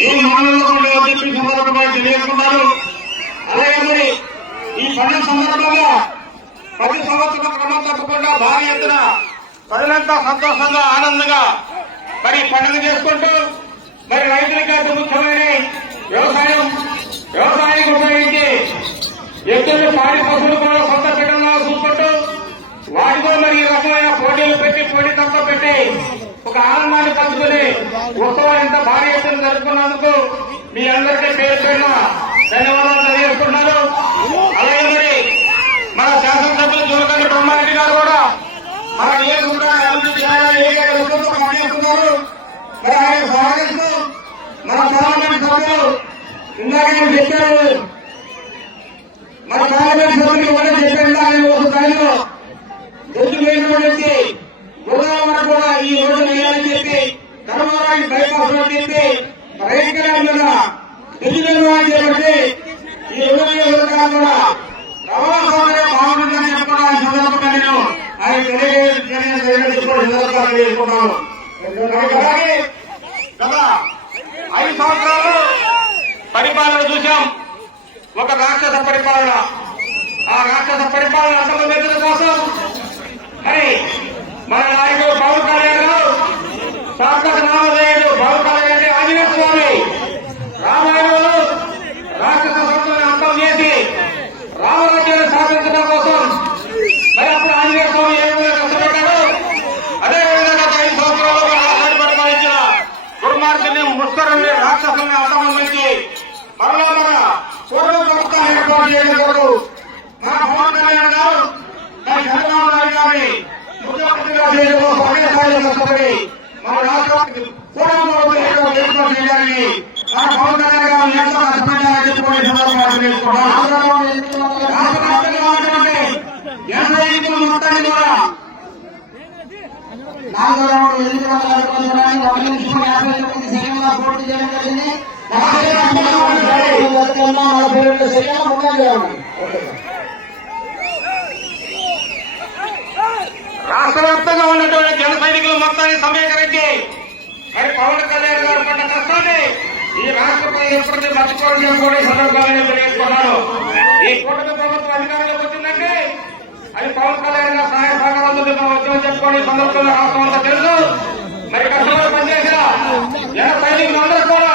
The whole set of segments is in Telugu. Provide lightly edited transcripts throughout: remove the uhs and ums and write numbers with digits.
ఏ మానవుల్లో ఉండవని చెప్పి సందర్భంగా తెలియజేసుకున్నారు. అలాగే మరి ఈ పండుగ సందర్భంగా ప్రతి సంవత్సరం క్రమం తప్పకుండా భారీ ఎత్తున ప్రజలంతా సంతోషంగా ఆనందంగా మరి పండుగ చేసుకుంటూ మరి రైతులకి అతి ముఖ్యమైన వ్యవసాయానికి ఉపయోగించి ఎత్తులు పాడి పశువులు కూడా సొంత పిల్లల్లో చూసుకుంటూ వాటితో మరి ఈ రకమైన పోటీలు పెట్టి పోటీతంతో పెట్టి ఒక ఆనందాన్ని పంచుకుని ఉత్సవాలు ఇంత భారీ ఎత్తున జరుపుకున్నందుకు మీ అందరికీ పేరు పేరున ధన్యవాదాలు తెలియజేస్తున్నారు. అలాగే మరి మన శాసనసభ్యులు జూలకంటి బ్రహ్మారెడ్డి గారు కూడా మన నియోజకవర్గాన్ని అభివృద్ధి పనిచేస్తున్నారు. మరి ఆయన సహకరిస్తూ మన పార్లమెంట్ సభ్యులు ఇందాక నేను చెప్పారు, మన పార్లమెంట్ సభ్యులు కూడా చెప్పారు ఆయన ఒక స్థాయిలో దొరికిపోయినటువంటి గురువారం కూడా ఈ రోజు వేయాలని చెప్పి కర్మరాయి బైపాస్ అని చెప్పి రైతు మీద దిగ్విజయం చేపట్టి ఈ 20 వర్గాలు కూడా రవాణా సౌకర్యం బాగుంటుందని చెప్పుకున్న సందర్భంగా నేను ఆయన తెలియజేసుకుంటున్నాను. అలాగే గత 5 సంవత్సరాలు పరిపాలన చూశాం, ఒక రాక్షస పరిపాలన. ఆ రాక్షస పరిపాలన అంతమొందించడం కోసం మరి మన నాయకుడు పవన్ కళ్యాణ్ గారు సాక్షాత్ నామధేయుడు పవన్ కళ్యాణ్ ఆంజనేయ స్వామి రామాయణంలో రాక్షస సంస్థలను అంతం చేసి రామరాజ్యాన్ని సాధించడం కోసం మరి అప్పుడు ఆంజనేయ స్వామి ఏ విధంగా కష్టపెట్టాడు, అదేవిధంగా 5 సంవత్సరాలు రాష్ట్రాన్ని పరిపాలించిన దుర్మార్గుల్ని ముష్కరుల్ని రాక్షసుల్ని అంతమొందించి మరలా మన పూర్వ ప్రభుత్వాన్ని ఏర్పాటు చేయడం కొరకు మన పవన్ కళ్యాణ్ గారు మరి చంద్రబాబు నాయుడు గారిని ముఖ్యమంత్రిగా చేయడంలో ఒకే స్థాయిలో కష్టపడి మన రాష్ట్రానికి పూర్వ ప్రభుత్వం ఏర్పాటు చేయడానికి మన పవన్ కళ్యాణ్ గారు ఎంతో కష్టపడ్డారని చెప్పుకునే సందర్భంగా తెలియజేసుకుంటాం. రాష్ట్ర వ్యాప్తంగా ఉన్నటువంటి జనసైనికులు మొత్తాన్ని కూడా 4వ రౌండ్ ఎన్నికల కార్యక్రమాన్ని 1 నిమిషం 59 సెకండ్ల పూర్తి చేయడం జరిగింది. 42 సెకండ్ల ముందంజలో ఉన్నాయి. రాష్ట్ర వ్యాప్తంగా ఉన్నటువంటి జన సైనికులు మొత్తాన్ని సమీకరించి మరి పవన్ కళ్యాణ్ గారు పడ్డ కష్టాన్ని ఈ రాష్ట్ర ప్రజలు ఎప్పటికీ మర్చిపోవాలని చెప్పి సందర్భంగా తెలియజేసుకున్నారు. ఈ కూటమి ప్రభుత్వం అధికారంలోకి వచ్చిందంటే అది పవన్ కళ్యాణ్ గారు సహాయ సహకారాలతో వచ్చామని చెప్పుకోవడం ఈ సందర్భంగా రాష్ట్రం అంతా తెలుసు. మరి కష్టపడి పనిచేసిన జన సైనికులందరూ కూడా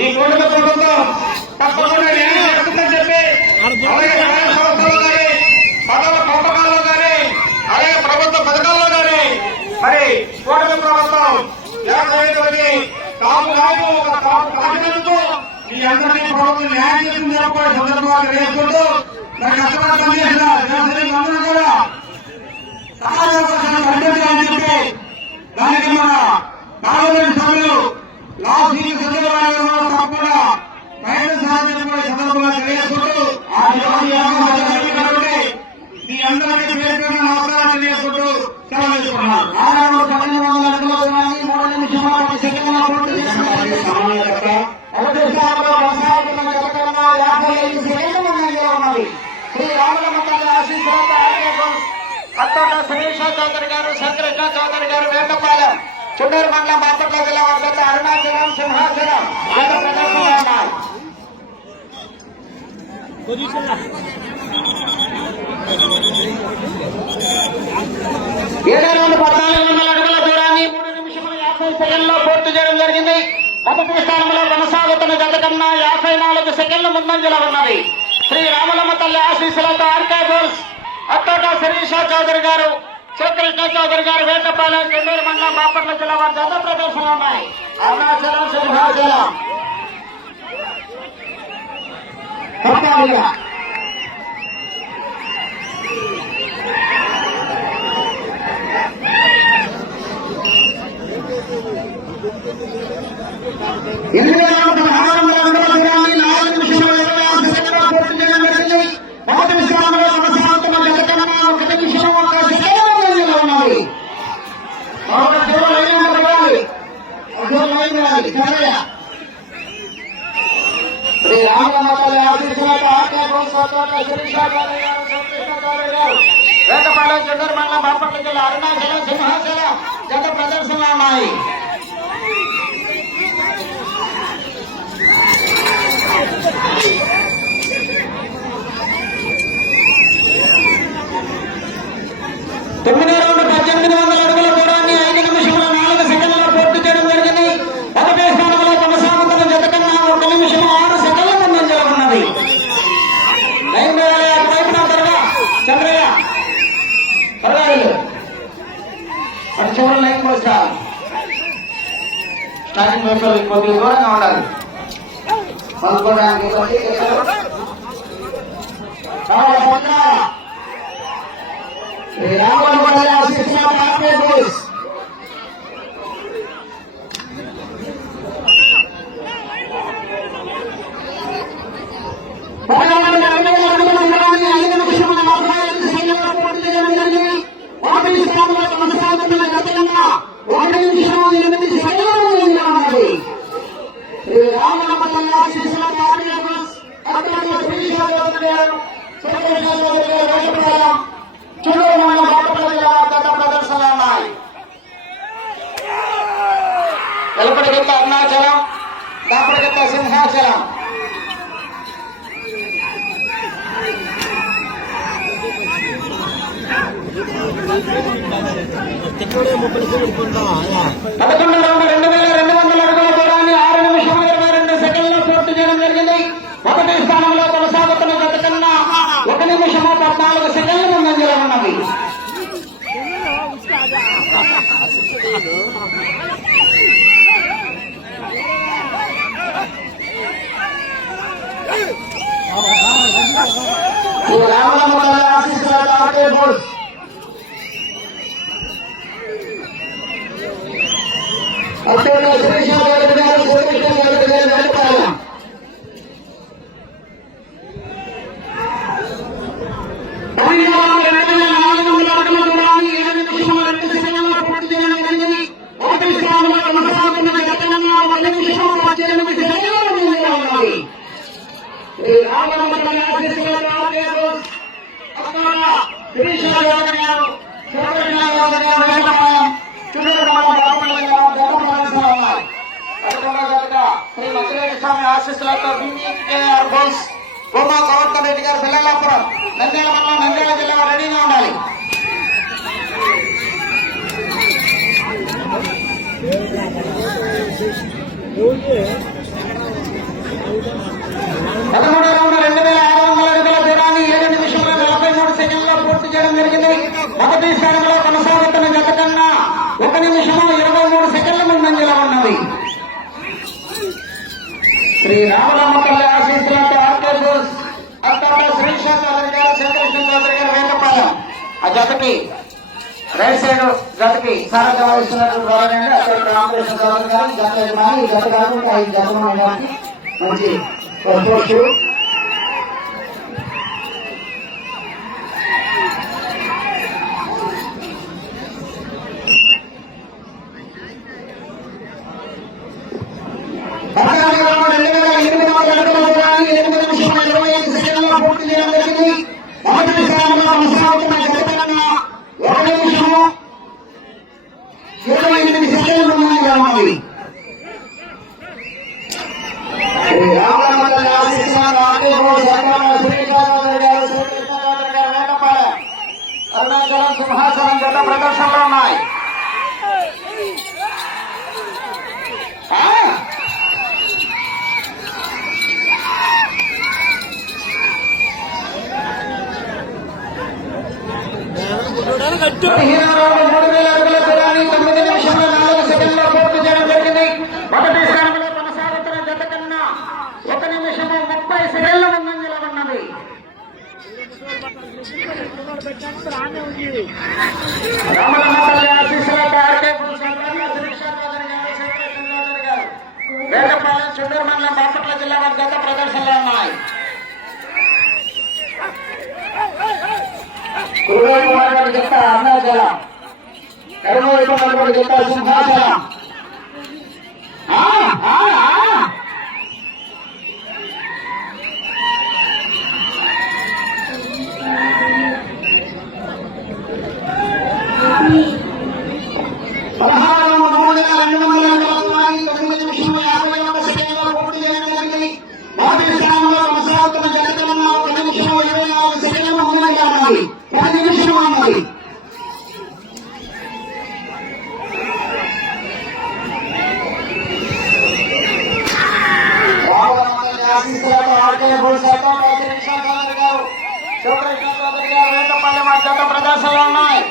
ఈ కూటమి ప్రభుత్వం తప్పకుండా న్యాయం చేస్తుందని చెప్పి అలాగే న్యాయ సంస్థలు కానీ పదవ పంపకాల్లో కానీ అలాగే ప్రభుత్వ పథకాల్లో కానీ మరి కూటమి ప్రభుత్వం జనసైనికులకి తాము నాయకులు తాము కాకినందుకు ఈ అందరినీ ప్రభుత్వం న్యాయం చేస్తుంది చెప్పే సందర్భంగా తెలియజేసుకుంటూ మరి కష్టపడి పనిచేసిన జనసైనికులందరూ కూడా సహాయ కోసం అభ్యర్థులని చెప్పి దానికి మన పార్లమెంట్ సభ్యులు తప్పకుండా ప్రయత్నం సాధించే సందర్భంగా తెలియజేసుకుంటూ మీ అందరికీ పేరు పేరు నమస్కారాలు తెలియజేసుకుంటూ సెలవు తీసుకున్నాను. 1200 అడుగుల దూరాన్ని 3 నిమిషాల 10 సెకండ్ల పూర్తి చేసుకున్నాను. సమన్వయకర్త అవకాశంలో కొనసాగుతున్న జతకన్నా 55 సెకండ్ల ముందంజలో ఉన్నది. శ్రీ రామలమ్మ తల్లి ఆశీస్సులతో అత్తోట సురేష్ చౌదరి గారు, శంకరకృష్ణ చౌదరి గారు, వేటపాలెం చుండూరు మండలం బాపట్ల జిల్లా వద్ద అరుణాచలం, సింహాచలం గత ప్రదర్శనలో ఉన్నాయి. 1400 అడుగుల దూరాన్ని 3 నిమిషముల 50 సెకండ్లో పూర్తి చేయడం జరిగింది. మొదటి స్థానంలో కొనసాగుతున్న జత కన్నా 54 సెకండ్ల ముందంజలో ఉన్నది. శ్రీ రామలమ్మ తల్లి ఆశీస్సులతో ఆర్కే బోల్స్ అత్తోట శిరీష చౌదరి గారు, శంకరకృష్ణ చౌదరి గారు, వేటపాలెం చుండూరు మండలం బాపట్ల జిల్లా వారి జత ప్రదర్శనలు ఉన్నాయి. అరుణాచలం, సింహాచలం శ్రీ రామలమ్మ తల్లి ఆశీస్సులతో ఆర్కే బోల్స్ శిరీష చౌదరి గారు, శంకరకృష్ణ చౌదరి గారు, వేటపాలెం చుండూరు మండలం బాపట్ల జిల్లా అరుణాచలం, సింహాచలం జత ప్రదర్శనలు ఉన్నాయి. స్టార్టింగ్ పేపర్ కొద్దిగా దూరంగా ఉండాలి. పలుకోవడానికి వెలుపడికెత్త అరుణాచలం, దాపడికెత్త సింహాచలం. పదకొండు రౌండ్ 2200 అడుగుల దూరాన్ని 6 నిమిషం 22 సెకండ్లు పూర్తి చేయడం జరిగింది. మొదటి స్థానంలో కొనసాగుతున్న జత కన్నా 1 నిమిషం 14 సెకండ్ల ముందంజలో ఉన్నది. స్వామి ఆశీస్సులతో బీవీకేఆర్ బోస్ బొమ్మ కవర్తన్ రెడ్డి గారు పిల్లలాపురం నంద్యాల మండలం నంద్యాల జిల్లా రెడీగా ఉండాలి. పదమూడవ రౌండ్ 2600 అడుగుల దూరాన్ని 7 నిమిషాల 43 సెకండ్లో పూర్తి చేయడం జరిగింది. మొదటి స్థానంలో కొనసాగుతున్న జత కన్నా 1 నిమిషం 23 సెకండ్ల ముందంజలో ఉన్నది. శ్రీ రామలమ్మపల్లి ఆశీస్సులతో ఆర్కే బోస్ అత్తాపల్లి శ్రీశాంత్ చౌదరి గారు, శేఖరకృష్ణ చౌదరి గారు, వేంకపాలెం. ఆ జతకి రైట్ సైడ్ జతకి సారథ్యం వహిస్తున్నటువంటి వారండి అక్కడ రామకృష్ణ చౌదరి గారు. జత యజమాని ఈ జత కాకుండా 5 జతలు మంచి స్పోర్ట్స్. అరుణాచలం సింహాచలం జత ప్రదర్శనలో ఉన్నాయి. మొదటి స్థానంలో కొనసాగుతున్న జత కన్నా 1 నిమిషం 30 సెకండ్ల ముందంజలో ఉన్నది. రామలమ్మపల్లి ఆశీస్సులతో ఆర్కే బోస్ శ్రీశాంత్ చౌదరి గారు, శేఖరకృష్ణ చౌదరి గారు, వేటపాలెం చుండూరు మండలం బాపట్ల జిల్లా వారి జత ప్రదర్శనలో ఉన్నాయి. కురువైపు ఉన్నటువంటి జత అరుణాచలం, ఎడమవైపు ఉన్నటువంటి జత సింహాచలం. ప్రదర్శనలు ఉన్నాయి.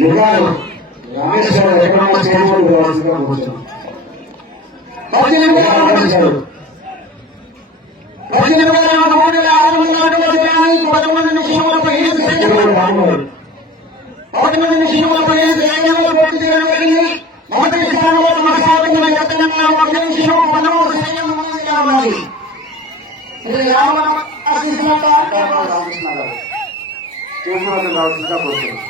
నిజాలు రామేశ్వరం ఎక్కడన్నా చేయకూడదు కావాల్సిందిగా కూర్చొని 10 నిమిషాలు 10 నిమిషాలు 11 నిమిషముల 15 సెకండ్లు 11 నిమిషముల 15 సెకండ్లు పూర్తి చేయడం జరిగింది. మొదటి స్థానంలో కొనసాగుతున్న జతకన్నా 1 నిమిషం 13 సెకండ్లు ముందుగా ఉన్నది. శ్రీ రామరామ ఆశీస్సులతో రామకృష్ణ గారు చేసిన రావాల్సిందిగా కోరుతున్నాను.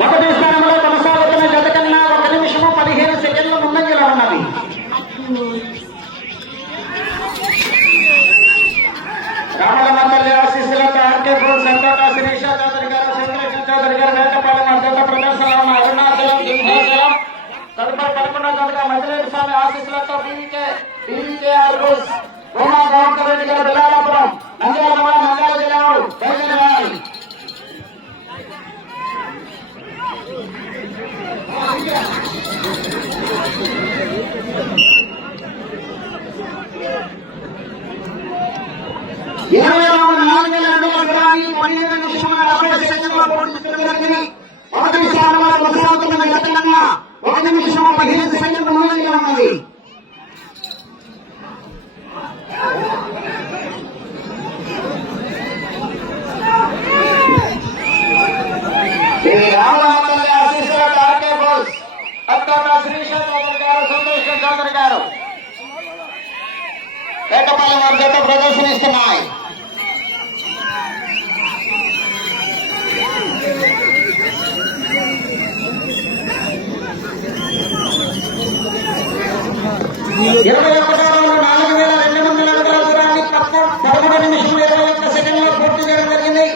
మొదటి స్థానంలో కొనసాగుతున్న జత కన్నా 1 నిమిషము 15 సెకండ్లు ముందంజలో ఉన్నది. రామలమల్లి ఆశీస్సులతో ఆర్కేపూర్ సంతోట శిరీష చౌదరి గారు, శంకరేశ్వర చౌదరి గారు, వేటపాలెం అర్జత ప్రదర్శనలో ఉన్న అరుణాచలం, సింహాచలం తదుపరి 11వ జతగా మధ్యలేటి స్వామి ఆశీస్సులతో బీవీకేఆర్ బోస్ ఉమా గౌతమ్ రెడ్డి గారు బిలాలాపురం నంద్యాల నంద్యాల జిల్లా బయలుదేరాలి. మొదటి స్థానంలో కొనసాగుతున్న జతకన్నా 1 నిమిషం 15 సెకండ్లు ముందంజలో ఉన్నది. రామరామతల్లి ఆశీస్సులతో ఆర్కే బోస్ అత్తోట శ్రీష చౌదరి గారు, సంతోష్ చౌదరి గారు వేటపాలెం వారి జత ప్రదర్శనిస్తున్నాయి. ఇరవై 41,200 అడుగుల దూరాన్ని 13 నిమిషం 21 సెకండ్లో పూర్తి చేయడం జరిగింది.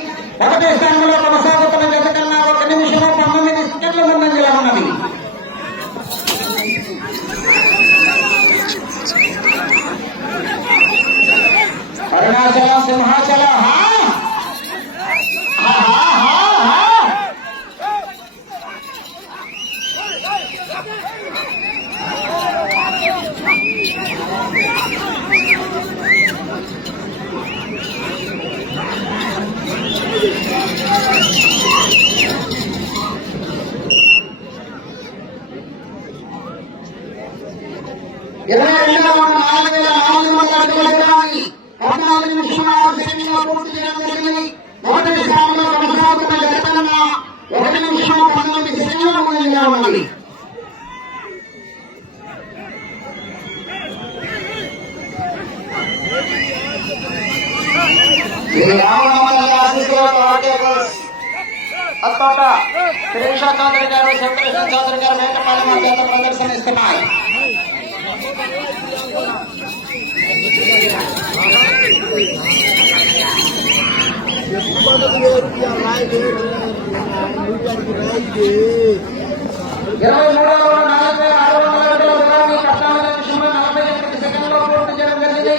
మొదటి స్థానంలో కొనసాగుతున్న జత కన్నా 1 నిమిషం 19 సెకండ్ల ముందంజలో ఉన్నది. అరుణాచలం, సింహాచలం పూర్తి చేయడం జరిగింది. మొదటి స్థానంలో కొనసాగుతున్న జత కన్నా 1 నిమిషం 19 సెకండ్ల ముందంజలో ఉన్నది. అత్తోట శిరీష చౌదరి గారు, శంకరేశ్వర చౌదరి గారు వేటపాలెం అర్జత ప్రదర్శనిస్తున్నాయి. ఇరవై 43,600 అడుగుల దూరాన్ని 14 నిమిషముల 48 సెకండ్లో పూర్తి చేయడం జరిగింది.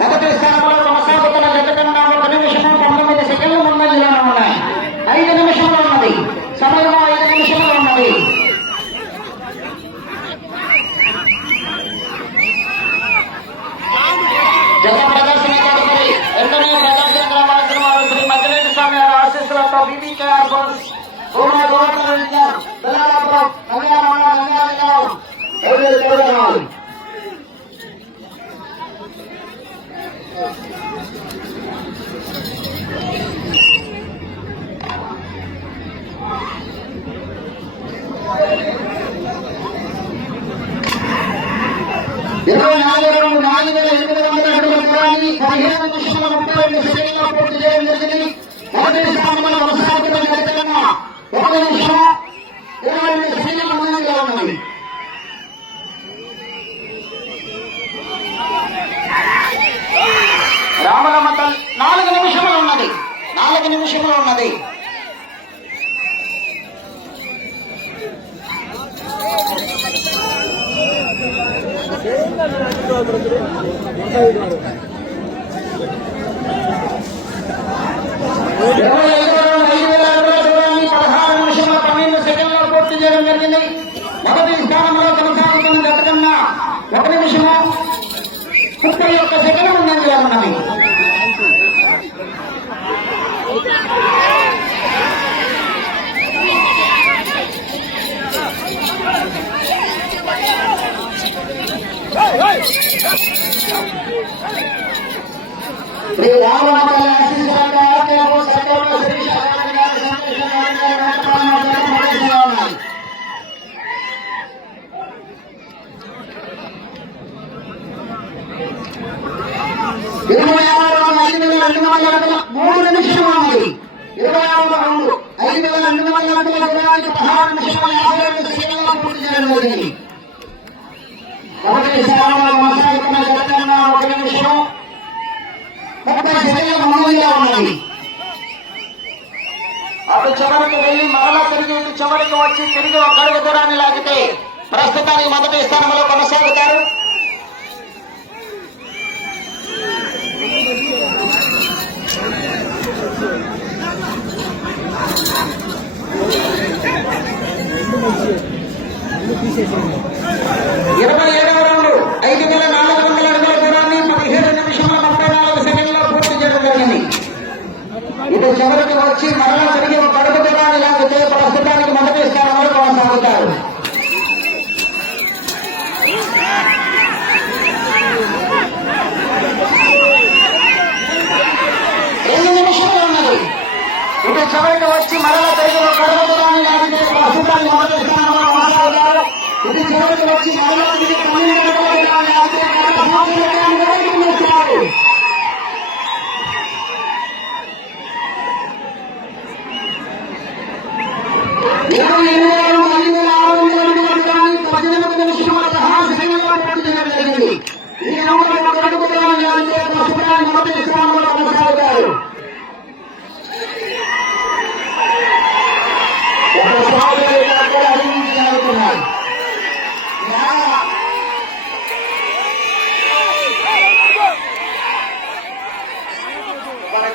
మొదటి స్థానంలో కొనసాగుతున్న జత కన్నా 1 నిమిషం 19 సెకండ్లు ముందంజలో ఉన్నాయి. 5 నిమిషంలో ఉన్నది. సమయం 5 నిమిషంలో ఉన్నది. జత ప్రదర్శన తదుపరి వెంటనే ప్రదర్శనకు రావాల్సిన వారు శ్రీ మధ్యలేటి స్వామి గారి ఆశీస్సులతో బీబీకేఆర్ బోస్ ఉమా గౌతమ్ రెడ్డి గారు బిలాలాపురం నంద్యాల జిల్లా బయలుదేరాలి. ఇరవై 4,800 అడుగుల దూరాన్ని 15 నిమిషముల 32 సెకండ్లో పూర్తి చేయడం జరిగింది. మొదటి స్థానంలో కొనసాగుతున్న జత కన్నా 1 నిమిషం 22 సెకండ్ల ముందంజలో ఉన్నది. రామలమతల్ 4 నిమిషములు ఉన్నది. 4 నిమిషములు ఉన్నది. రామలపల్లి ఆశీస్సులతో ఆర్కేపు సంతోష శిరీష చౌదరి గారు సంతోష చౌదరి గారు వేటపాలెం జత ప్రదర్శనలో ఉన్నాయి. ఇరవై 3 నిమిషాలు ఉన్నాయి. 26వ రౌండ్ 5,200 అడుగుల దూరానికి 16 నిమిషాల 52 సెకండ్లలో పూర్తి చేయడం జరిగింది. ఒకటి స్థానంలో కొనసాగుతున్న జతకన్నా 1 నిమిషం 30 సెకండ్ల ముందుగా ఉన్నాయి. అటు చివరికి వెళ్లి మరలా తిరిగి ఇటు చివరికి వచ్చి తిరిగి ఒక అడుగు దూరాన్ని లాగితే ప్రస్తుతానికి మొదటి స్థానంలో కొనసాగుతారు. ఇరవై 27వ రౌండ్ 5,400 అడుగుల దూరాన్ని 17 నిమిషాల 34 సెకండ్లలో పూర్తి చేయడం జరిగింది. ఇటు చివరికి వచ్చి మరలా తిరిగి ఒక అడుగు దూరాన్ని లాగితే ప్రస్తుతానికి మొదటి స్థానంలో కొనసాగుతారు. 2 నిమిషాలు ఉన్నది. ఇటు చివరికి వచ్చి మరలా తిరిగి ఒక అడుగు దూరాన్ని లాగితే ప్రస్తుతానికి మొదటి స్థానంలో కొనసాగుతారు. ఇటు చివరికి వచ్చి మరలా తిరిగి 12 అడుగుల దూరాన్ని లాగితే వచ్చారు.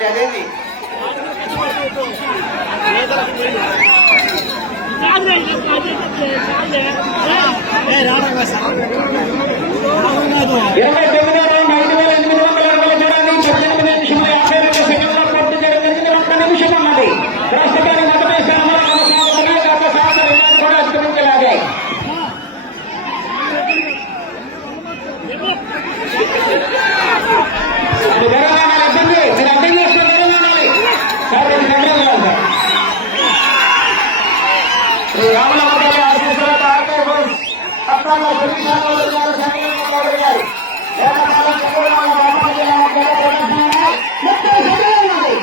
అదేంటి రామలపల్లి ఆశీస్సులతో ఆర్కేపు సంతోష శిరీష చౌదరి గారు సంతోష చౌదరి గారు వేటపాలెం చిత్తూరు బాపట్ల జిల్లా మధ్య ప్రదర్శన 30 సెకండ్లు ఉన్నాయి.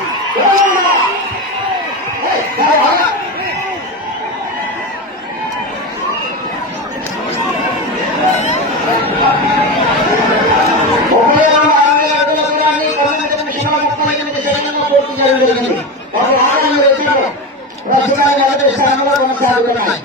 ప్రస్తుతానికి మొదటి స్థానంలో కొనసాగుతున్నాయి.